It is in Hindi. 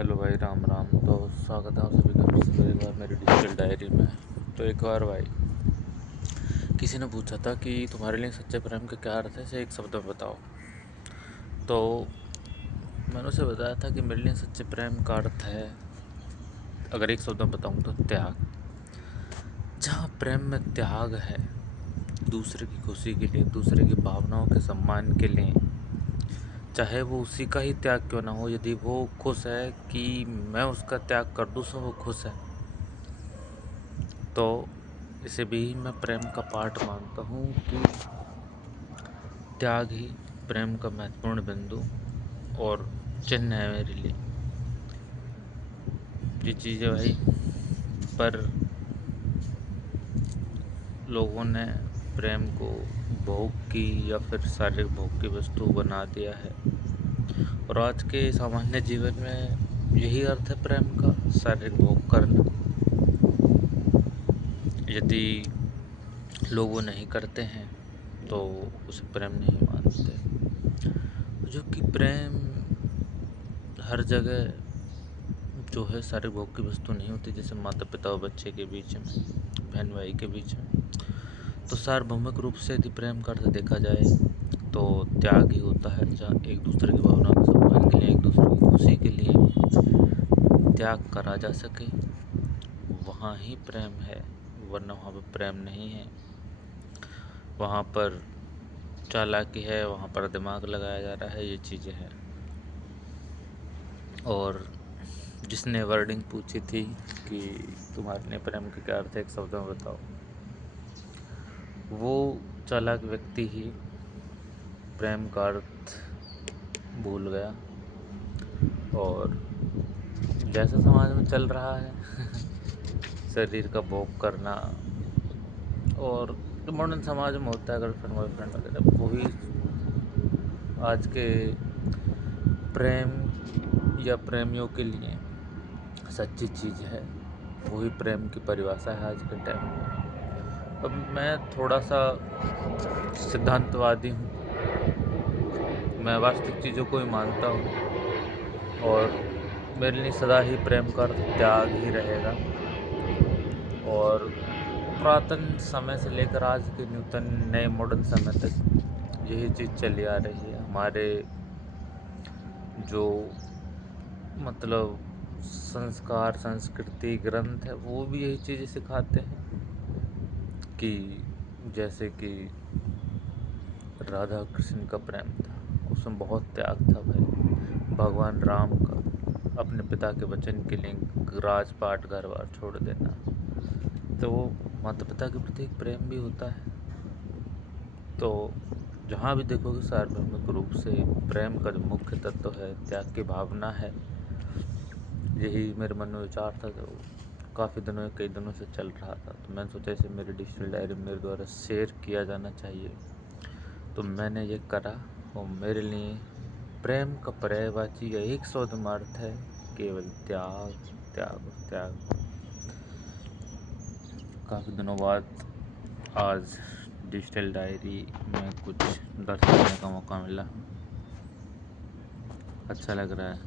हेलो भाई, राम राम। तो स्वागत है आप सभी का फिर से एक बार मेरी डिजिटल डायरी में। तो एक बार भाई किसी ने पूछा था कि तुम्हारे लिए सच्चे प्रेम का क्या अर्थ है, इसे एक शब्द में बताओ। तो मैंने उसे बताया था कि मेरे लिए सच्चे प्रेम का अर्थ है, अगर एक शब्द में बताऊँ तो त्याग। जहाँ प्रेम में त्याग है, दूसरे की खुशी के लिए, दूसरे की भावनाओं के सम्मान के लिए, चाहे वो उसी का ही त्याग क्यों ना हो, यदि वो खुश है कि मैं उसका त्याग कर दूँ तो वो खुश है, तो इसे भी मैं प्रेम का पार्ट मानता हूँ कि त्याग ही प्रेम का महत्वपूर्ण बिंदु और चिन्ह है मेरे लिए। ये चीज़ है भाई, पर लोगों ने प्रेम को भोग की या फिर शारीरिक भोग की वस्तु बना दिया है। और आज के सामान्य जीवन में यही अर्थ है प्रेम का, शारीरिक भोग करना। यदि लोग वो नहीं करते हैं तो उसे प्रेम नहीं मानते। जो कि प्रेम हर जगह जो है शारीरिक भोग की वस्तु नहीं होती। जैसे माता पिता और बच्चे के बीच में, बहन भाई के बीच में, तो सार्वभौमिक रूप से यदि प्रेम का अर्थ देखा जाए तो त्याग ही होता है। जहाँ एक दूसरे की भावना के सम्मान के लिए, एक दूसरे की खुशी के लिए त्याग करा जा सके, वहाँ ही प्रेम है। वरना वहाँ पर प्रेम नहीं है। वहाँ पर चालाकी है, वहाँ पर दिमाग लगाया जा रहा है, ये चीज़ें हैं। और जिसने वर्डिंग पूछी थी कि तुम्हारे लिए प्रेम का क्या अर्थ है, एक शब्द में बताओ, वो चालाक व्यक्ति ही प्रेम का अर्थ भूल गया। और जैसा समाज में चल रहा है शरीर का भोग करना, और जो मॉडर्न समाज में होता है गर्लफ्रेंड बॉयफ्रेंड वगैरह, वही आज के प्रेम या प्रेमियों के लिए सच्ची चीज़ है। वही प्रेम की परिभाषा है आज के टाइम में। अब मैं थोड़ा सा सिद्धांतवादी हूँ, मैं वास्तविक चीज़ों को ही मानता हूँ। और मेरे लिए सदा ही प्रेम का अर्थ त्याग ही रहेगा। और पुरातन समय से लेकर आज के नूतन नए मॉडर्न समय तक यही चीज़ चली आ रही है। हमारे जो मतलब संस्कार, संस्कृति, ग्रंथ है, वो भी यही चीज़ें सिखाते हैं कि जैसे कि राधा कृष्ण का प्रेम था, उसमें बहुत त्याग था भाई। भगवान राम का अपने पिता के वचन के लिए राजपाट घर बार छोड़ देना, तो वो माता पिता के प्रति एक प्रेम भी होता है। तो जहाँ भी देखोगे सार्वभौमिक रूप से प्रेम का जो मुख्य तत्व है, त्याग की भावना है। यही मेरे मन में विचार था, जो काफ़ी दिनों, कई दिनों से चल रहा था। तो मैंने सोचा इसे मेरी डिजिटल डायरी में मेरे द्वारा शेयर किया जाना चाहिए, तो मैंने ये करा। और मेरे लिए प्रेम का पर्यायवाची या एक शब्दार्थ है केवल त्याग, त्याग और त्याग। काफ़ी दिनों बाद आज डिजिटल डायरी में कुछ दर्ज करने का मौका मिला, अच्छा लग रहा है।